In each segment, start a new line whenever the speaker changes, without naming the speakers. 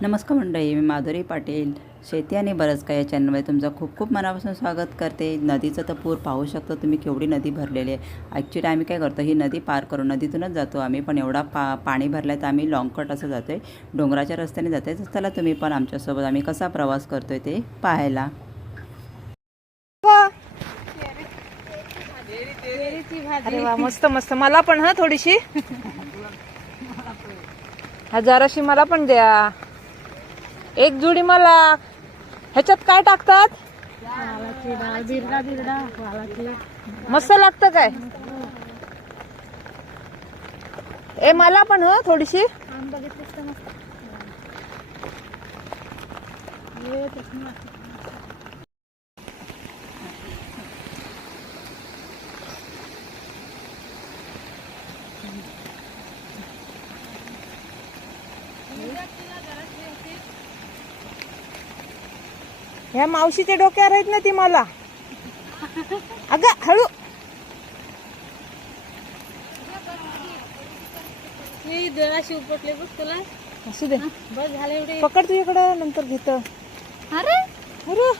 नमस्कार मंडळी मी माधुरी पाटील. शेती आणि बरंच काय या चॅनलमध्ये तुमचं खूप खूप मनापासून स्वागत करते. नदीचं तर पूर पाहू शकतो तुम्ही केवढी नदी भरलेली आहे. ॲक्च्युली आम्ही काय करतो ही नदी पार करून नदीतूनच जातो आम्ही. पण एवढा पा पाणी भरलं आहे तर आम्ही लॉंग कट असं जातो आहे डोंगराच्या रस्त्याने जातो आहे चला तुम्ही पण आमच्यासोबत आम्ही कसा प्रवास करतो आहे ते पाहायला.
अरे वा मस्त मस्त. मला पण हा थोडीशी. हजाराशी मला पण द्या. एक जुडी मला. ह्याच्यात काय टाकतात? मस्त लागतं काय? ए मला पण ह थोडीशी. ह्या मावशीच्या डोक्यावर आहेत ना ती मला. अगं हळू.
उपटले बघ तुला.
असू दे.
बस झाले एवढे.
पकड तुझ्याकडं नंतर घेत.
अरे.
अरे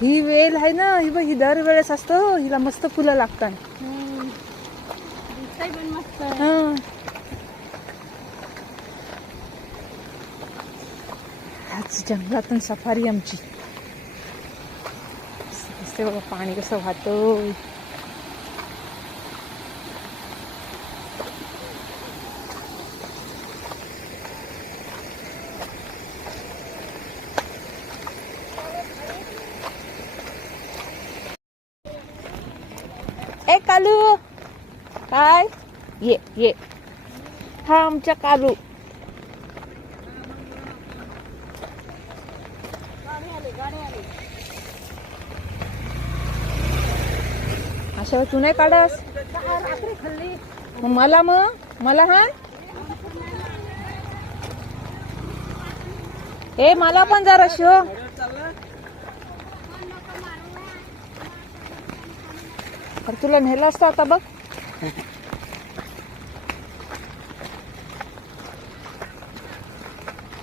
ही वेल आहे ना ही बघ ही दर वेळेस असतं हिला मस्त फुलं लागतात.
दिसतंय पण मस्त
हं. आज जंगलातून सफारी आमची दिसते बघा पाणी कसं वाहतं ए कालू काय ये ये हा आमच्या कालू अशा तू नाही काढस मग मला मग मला हा ए मला पण जरा शो तुला नेलं असतं आता बघ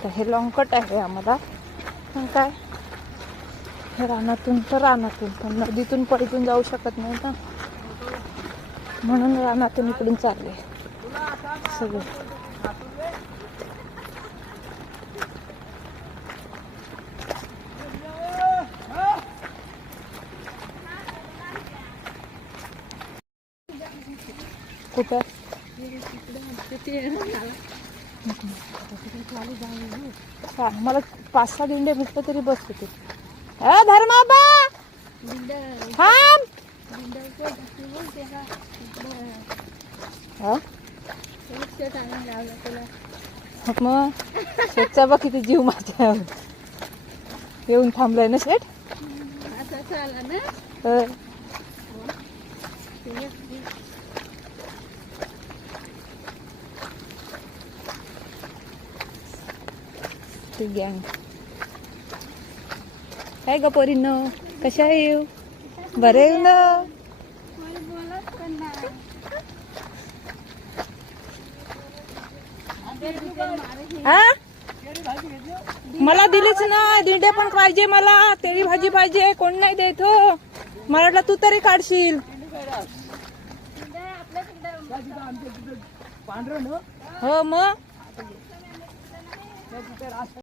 तर हे लॉंगकट आहे आम्हाला. पण काय? हे रानातून तर रानातून पण नदीतून पडतून जाऊ शकत नाही ना. म्हणून रानातून इकडून चालले. सगळे. कुठं? मला पाच सहा दिंडे भेटले तरी बस होते. धर्माबा! हा? मग शेतचा बा किती जीव माझ्या येऊन थांबलाय ना शेठ
असं असं आला ना
अ, ती गँग. काय ग पोरीनं कशा येऊ? बरे येऊ ना? हा मला दिलीच ना दिंडे पण पाहिजे मला तेरी भाजी पाहिजे कोण नाही देत हो. मला वाटलं तू तरी काढशील. हो मग?